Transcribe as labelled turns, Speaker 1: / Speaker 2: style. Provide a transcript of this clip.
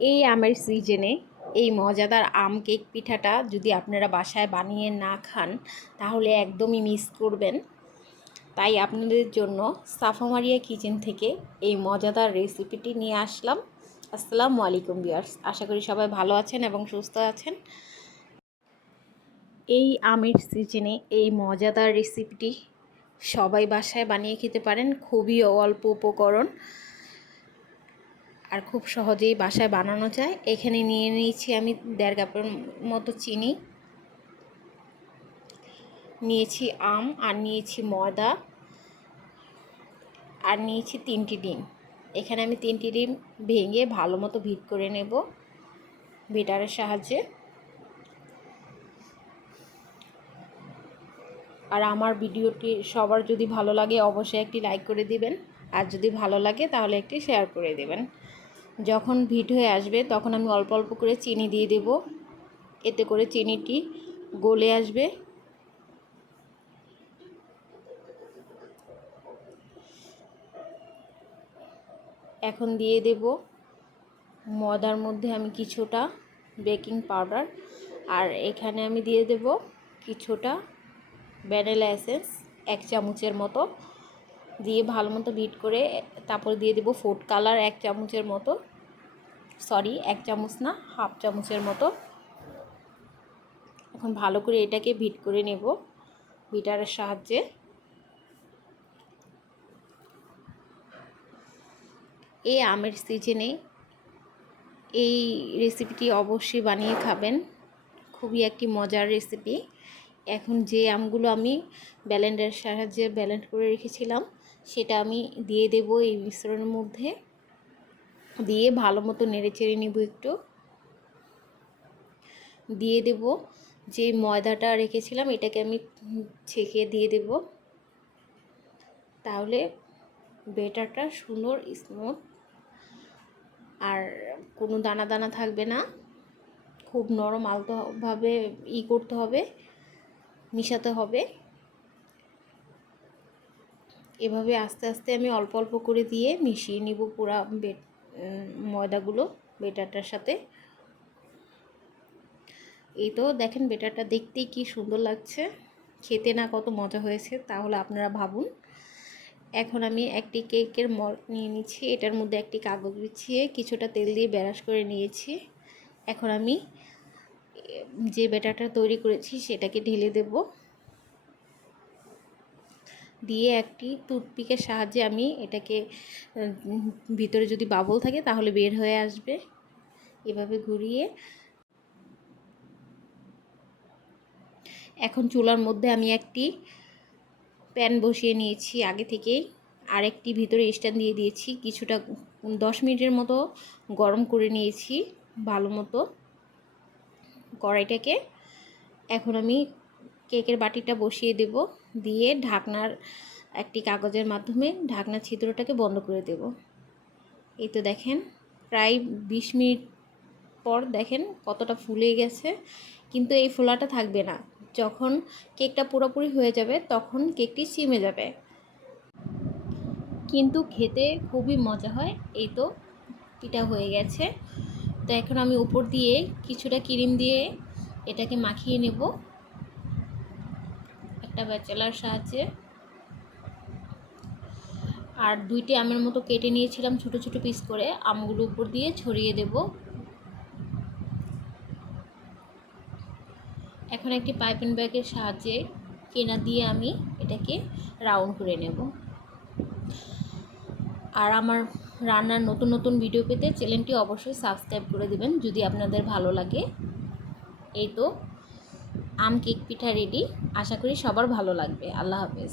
Speaker 1: এই আমের সিজনে এই মজাদার আম কেক পিঠাটা যদি আপনারা বাসায় বানিয়ে না খান, তাহলে একদমই মিস করবেন। তাই আপনাদের জন্য সাফামারিয়া কিচেন থেকে এই মজাদার রেসিপিটি নিয়ে আসলাম। আসসালামু আলাইকুম বিয়ার্স আশা করি সবাই ভালো আছেন এবং সুস্থ আছেন। এই আমের সিজনে এই মজাদার রেসিপিটি সবাই বাসায় বানিয়ে খেতে পারেন, খুবই অল্প উপকরণ। আর খুব সহজেই বাসায় বানানো যায়। এখানে নিয়ে নিয়েছি আমি দেড় কাপের মতো চিনি। নিয়েছি আম আর নিয়েছি ময়দা। আর নিয়েছি তিনটি ডিম। এখানে আমি তিনটি ডিম ভেঙে ভালো মতো ভিট করে নেব ভিটারের সাহায্যে। আর আমার ভিডিওটি সবার যদি ভালো লাগে অবশ্যই একটি লাইক করে দিবেন। আর যদি ভালো লাগে তাহলে একটি শেয়ার করে দেবেন। যখন ভিট হয়ে আসবে তখন আমি অল্প অল্প করে চিনি দিয়ে দেব। এতে করে চিনিটি গলে আসবে। এখন দিয়ে দেব ময়দার মধ্যে আমি কিছুটা বেকিং পাউডার। আর এখানে আমি দিয়ে দেব কিছুটা ভ্যানিলা এসেন্স, এক চামচের মতো। দিয়ে ভালো মতো বিট করে তারপর দিয়ে দেব ফুড কালার এক চামচের মতো। সরি, এক চামচ না, হাফ চামচের মতো। এখন ভালো করে এটাকে ভিট করে নেব, বিটারের সাহায্যে। এই আমের সিজনে এই রেসিপিটি অবশ্যই বানিয়ে খাবেন। খুবই একটি মজার রেসিপি। এখন যে আমগুলো আমি ব্যালেন্ডের সাহায্যে ব্যালেন্ড করে রেখেছিলাম, সেটা আমি দিয়ে দেব এই মিশ্রণের মধ্যে। দিয়ে ভালো মতো নেড়ে চেড়ে নেব একটু। দিয়ে দেব যে ময়দাটা রেখেছিলাম, এটাকে আমি ছেঁকে দিয়ে দেব। তাহলে বেটারটা সুন্দর স্মুথ আর কোনো দানা দানা থাকবে না। খুব নরম আলতোভাবে ই করতে হবে, মিশাতে হবে। এভাবে আস্তে আস্তে আমি অল্প অল্প করে দিয়ে মিশিয়ে নিব পুরা বেট ময়দাগুলো বেটারটার সাথে। এই তো দেখেন বেটারটা দেখতেই কি সুন্দর লাগছে। খেতে না কত মজা হয়েছে তাহলে আপনারা ভাবুন। এখন আমি একটি কেকের মল নিয়ে নিচ্ছি। এটার মধ্যে একটি কাগজ বিছিয়ে কিছুটা তেল দিয়ে ব্যারাস করে নিয়েছি। এখন আমি যে ব্যাটারটা তৈরি করেছি সেটাকে ঢেলে দেব। দিয়ে একটি টুথপিকের সাহায্যে আমি এটাকে ভিতরে যদি বাবল থাকে তাহলে বের হয়ে আসবে। এভাবে ঘুরিয়ে। এখন চুলার মধ্যে আমি একটি প্যান বসিয়ে নিয়েছি আগে থেকেই। আরেকটি ভিতরে স্ট্যান্ড দিয়ে দিয়েছি। কিছুটা দশ মিনিটের মতো গরম করে নিয়েছি ভালো মতো। কড়াইটাকে। এখন আমি কেকের বাটিটা বসিয়ে দেব। দিয়ে ঢাকনার একটি কাগজের মাধ্যমে ঢাকনার ছিদ্রটাকে বন্ধ করে দেব। এই তো দেখেন, প্রায় বিশ মিনিট পর দেখেন কতটা ফুলে গেছে। কিন্তু এই ফোলাটা থাকবে না। যখন কেকটা পুরোপুরি হয়ে যাবে, তখন কেকটি সিমে যাবে। কিন্তু খেতে খুবই মজা হয়। এই তো পিঠা হয়ে গেছে। তো এখন আমি উপর দিয়ে কিছুটা ক্রিম দিয়ে এটাকে মাখিয়ে নেব। একটা ব্যাচেলার সাহায্যে। আর দুইটি আমের মতো কেটে নিয়েছিলাম ছোট ছোট পিস করে। আমগুলো উপর দিয়ে ছড়িয়ে দেব। এখন একটি পাইপিং ব্যাগের সাহায্যে কেনা দিয়ে আমি এটাকে রাউন্ড করে নেব। আর আমার রান্নার নতুন নতুন ভিডিও পেতে চ্যানেলটি অবশ্যই সাবস্ক্রাইব করে দেবেন যদি আপনাদের ভালো লাগে। এই তো। আম কেক পিঠা রেডি আশা করি সবার ভালো লাগবে। আল্লাহ হাফেজ।